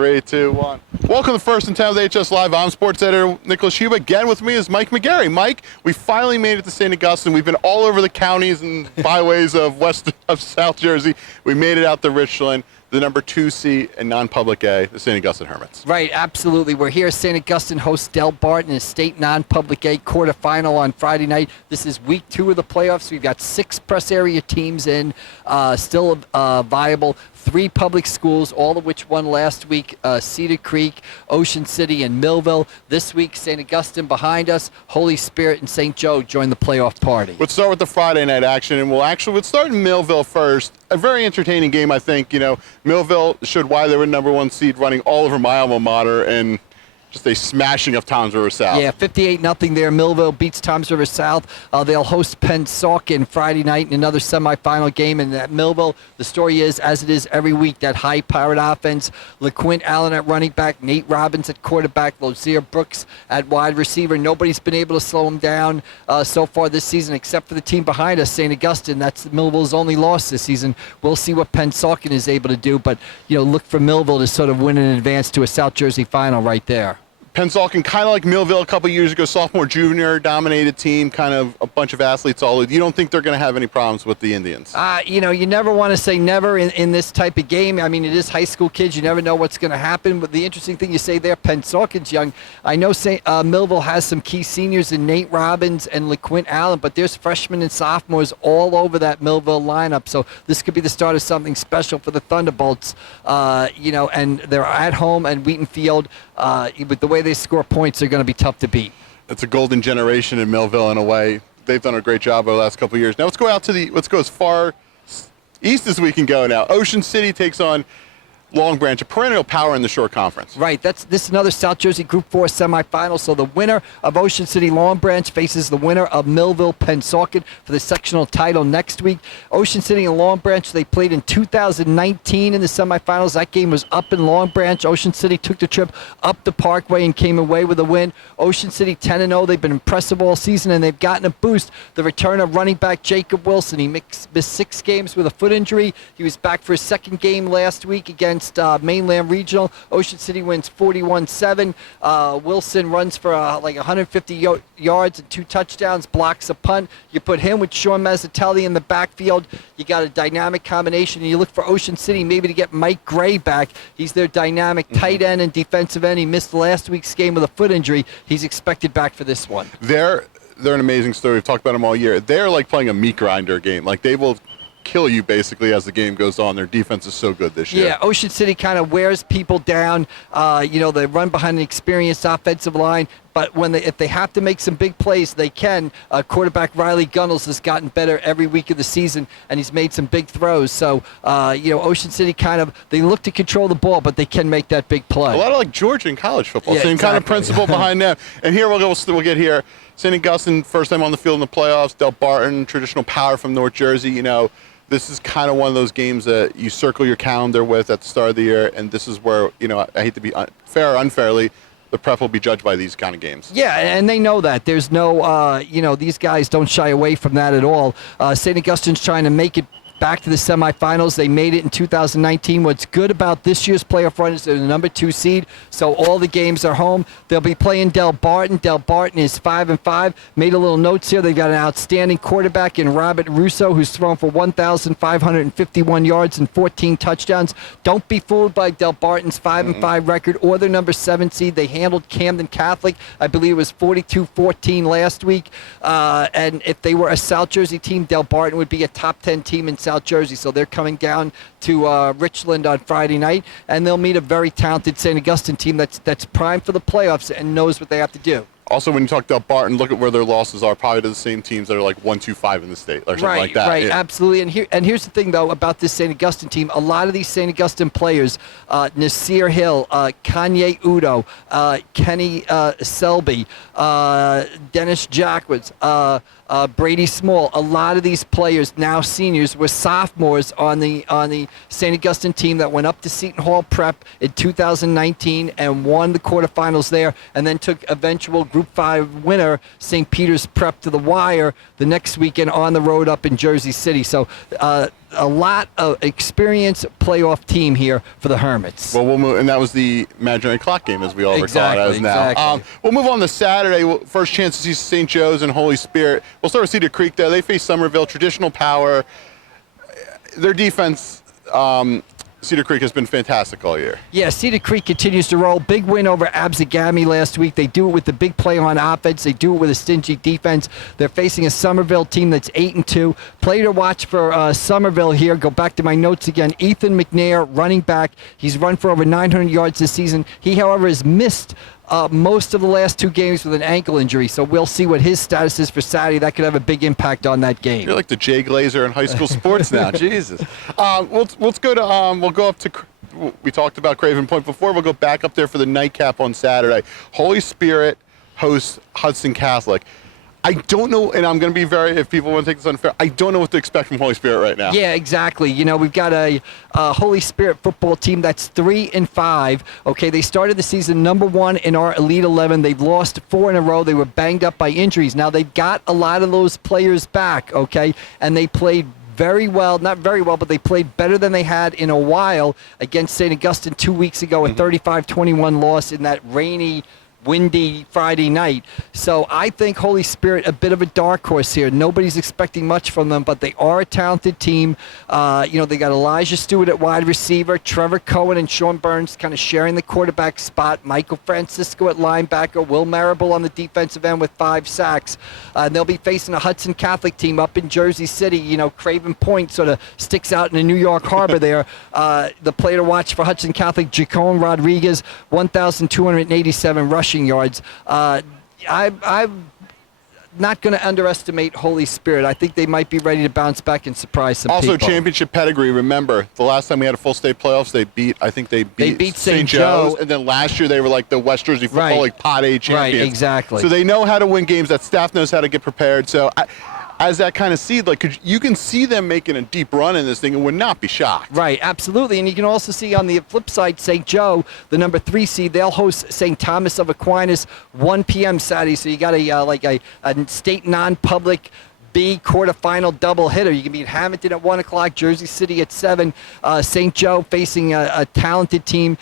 3, 2, 1. Welcome to the first and 10th of HS Live. I'm sports editor Nicholas Huba. Again with me is Mike McGarry. Mike, we finally made it to St. Augustine. We've been all over the counties and byways of South Jersey. We made it out to Richland, the number 2 seat in non-public A, the St. Augustine Hermits. Right, absolutely. We're here. St. Augustine hosts Del Barton in a state non-public A quarterfinal on Friday night. This is week 2 of the playoffs. We've got 6 press area teams in, still viable. 3 public schools, all of which won last week, Cedar Creek, Ocean City, and Millville. This week, St. Augustine behind us, Holy Spirit and St. Joe join the playoff party. Let's start with the Friday night action, and we'll start in Millville first. A very entertaining game, I think. You know, Millville showed why they were number 1 seed, running all over my alma mater, and just a smashing of Toms River South. Yeah, 58-0 there. Millville beats Toms River South. They'll host Pennsauken Friday night in another semifinal game. And at Millville, the story is, as it is every week, that high-powered offense. LeQuint Allen at running back, Nate Robbins at quarterback, Lozier Brooks at wide receiver. Nobody's been able to slow him down so far this season, except for the team behind us, St. Augustine. That's Millville's only loss this season. We'll see what Pennsauken is able to do, but look for Millville to sort of win and advance to a South Jersey final right there. Pennsauken, kind of like Millville a couple years ago, sophomore, junior, dominated team, kind of a bunch of athletes all. You don't think they're going to have any problems with the Indians? You never want to say never in this type of game. I mean, it is high school kids. You never know what's going to happen. But the interesting thing you say there, Pennsauken's young. I know Millville has some key seniors in Nate Robbins and LeQuint Allen, but there's freshmen and sophomores all over that Millville lineup. So this could be the start of something special for the Thunderbolts. And they're at home and Wheaton Field. With the way they score points, they're going to be tough to beat. It's a golden generation in Millville in a way. They've done a great job over the last couple of years. Now let's go as far east as we can go now. Ocean City takes on Long Branch, a perennial power in the Shore Conference. Right. This is another South Jersey Group 4 semifinal. So the winner of Ocean City Long Branch faces the winner of Millville Pennsauken for the sectional title next week. Ocean City and Long Branch, they played in 2019 in the semifinals. That game was up in Long Branch. Ocean City took the trip up the Parkway and came away with a win. Ocean City 10-0. They've been impressive all season, and they've gotten a boost. The return of running back Jacob Wilson. He missed 6 games with a foot injury. He was back for his second game last week against Mainland Regional. Ocean City wins 41-7. Wilson runs for like 150 yards and 2 touchdowns, blocks a punt. You put him with Sean Mazzatelli in the backfield. You got a dynamic combination, and you look for Ocean City maybe to get Mike Gray back. He's their dynamic tight end and defensive end. He missed last week's game with a foot injury. He's expected back for this one. They're an amazing story. We've talked about them all year. They're like playing a meat grinder game. Like, they will kill you basically as the game goes on. Their defense is so good this year. Yeah, Ocean City kind of wears people down. They run behind an experienced offensive line, but if they have to make some big plays, they can. Quarterback Riley Gunnels has gotten better every week of the season, and he's made some big throws. So, Ocean City they look to control the ball, but they can make that big play. A lot of like Georgia in college football. Yeah, Same exactly. kind of principle behind them. And here we'll get here. St. Augustine, first time on the field in the playoffs. Del Barton, traditional power from North Jersey. This is kind of one of those games that you circle your calendar with at the start of the year, and this is where, I hate to be fair or unfairly, the prep will be judged by these kind of games. Yeah, and they know that. There's no, these guys don't shy away from that at all. St. Augustine's trying to make it back to the semifinals. They made it in 2019. What's good about this year's playoff run is they're the number 2 seed, so all the games are home. They'll be playing Del Barton. Del Barton is 5-5. Made a little notes here. They've got an outstanding quarterback in Robert Russo, who's thrown for 1,551 yards and 14 touchdowns. Don't be fooled by Del Barton's 5-5 record or their number 7 seed. They handled Camden Catholic. I believe it was 42-14 last week. And if they were a South Jersey team, Del Barton would be a top 10 team in South Jersey. So they're coming down to Richland on Friday night, and they'll meet a very talented St. Augustine team that's primed for the playoffs and knows what they have to do. Also, when you talk about Barton, look at where their losses are, probably to the same teams that are like 1-2-5 in the state or something like that. Right, yeah. Absolutely. And here's the thing, though, about this St. Augustine team. A lot of these St. Augustine players, Nasir Hill, Kanye Udo, Kenny Selby, Dennis Jackwoods, Brady Small. A lot of these players, now seniors, were sophomores on the St. Augustine team that went up to Seton Hall Prep in 2019 and won the quarterfinals there, and then took eventual Group 5 winner St. Peter's Prep to the wire the next weekend on the road up in Jersey City. So a lot of experienced playoff team here for the Hermits. Well, we'll move, and that was the imaginary clock game, as we all recall it as now. Exactly. We'll move on to Saturday. First chance to see St. Joe's and Holy Spirit. We'll start with Cedar Creek there. They face Somerville, traditional power. Their defense, Cedar Creek has been fantastic all year. Yeah, Cedar Creek continues to roll. Big win over Absegami last week. They do it with the big play on offense. They do it with a stingy defense. They're facing a Somerville team that's 8-2. Play to watch for Somerville here. Go back to my notes again. Ethan McNair, running back. He's run for over 900 yards this season. He, however, has missed most of the last 2 games with an ankle injury, so we'll see what his status is for Saturday. That could have a big impact on that game. You're like the Jay Glazer in high school sports now. Jesus. Let's go to, we'll go up to, we talked about Craven Point before. We'll go back up there for the nightcap on Saturday. Holy Spirit hosts Hudson Catholic. I don't know, and I'm going to be if people want to take this unfair, I don't know what to expect from Holy Spirit right now. Yeah, exactly. You know, we've got a Holy Spirit football team that's 3-5. Okay, they started the season number 1 in our Elite 11. They've lost 4 in a row. They were banged up by injuries. Now, they've got a lot of those players back, okay, and they played very well, not very well, but they played better than they had in a while against St. Augustine 2 weeks ago, a 35-21 loss in that rainy, windy Friday night. So I think Holy Spirit a bit of a dark horse here. Nobody's expecting much from them, but they are a talented team. You know, they got Elijah Stewart at wide receiver, Trevor Cohen and Sean Burns kind of sharing the quarterback spot, Michael Francisco at linebacker, Will Marable on the defensive end with 5 sacks. And they'll be facing a Hudson Catholic team up in Jersey City. You know, Craven Point sort of sticks out in the New York Harbor there. The player to watch for Hudson Catholic, Jacone Rodriguez, 1,287 rushing yards. I'm not going to underestimate Holy Spirit. I think they might be ready to bounce back and surprise some people. Also, championship pedigree. Remember, the last time we had a full state playoffs, they beat St. Joe's, and then last year they were like the West Jersey Football League Pot A champions. Right, exactly. So they know how to win games. That staff knows how to get prepared. So as that kind of seed, like you can see them making a deep run in this thing and would not be shocked. Right, absolutely. And you can also see on the flip side, St. Joe, the number 3 seed, they'll host St. Thomas of Aquinas 1 p.m. Saturday. So you got a state non-public B quarterfinal double hitter. You can beat Hamilton at 1 o'clock, Jersey City at 7. St. Joe facing a talented team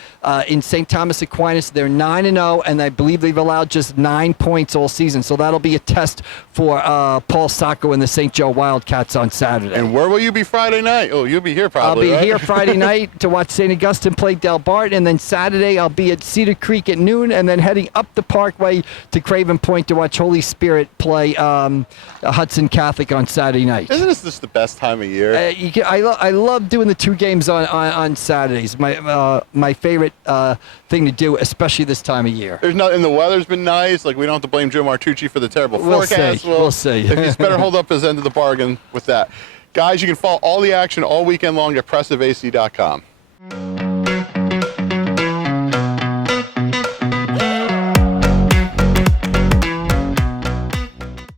in St. Thomas Aquinas. They're 9-0, and I believe they've allowed just 9 points all season. So that'll be a test for Paul Sacco and the St. Joe Wildcats on Saturday. And where will you be Friday night? Oh, you'll be here probably. I'll be here Friday night to watch St. Augustine play Del Barton, and then Saturday I'll be at Cedar Creek at noon, and then heading up the Parkway to Craven Point to watch Holy Spirit play Hudson Catholic on Saturday night. Isn't this the best time of year? I love doing the 2 games on Saturdays. My favorite thing to do, especially this time of year. There's nothing. The weather's been nice. Like, we don't have to blame Joe Martucci for the terrible forecast. We'll see. He's better hold up his end of the bargain with that. Guys, you can follow all the action all weekend long at PressiveAC.com.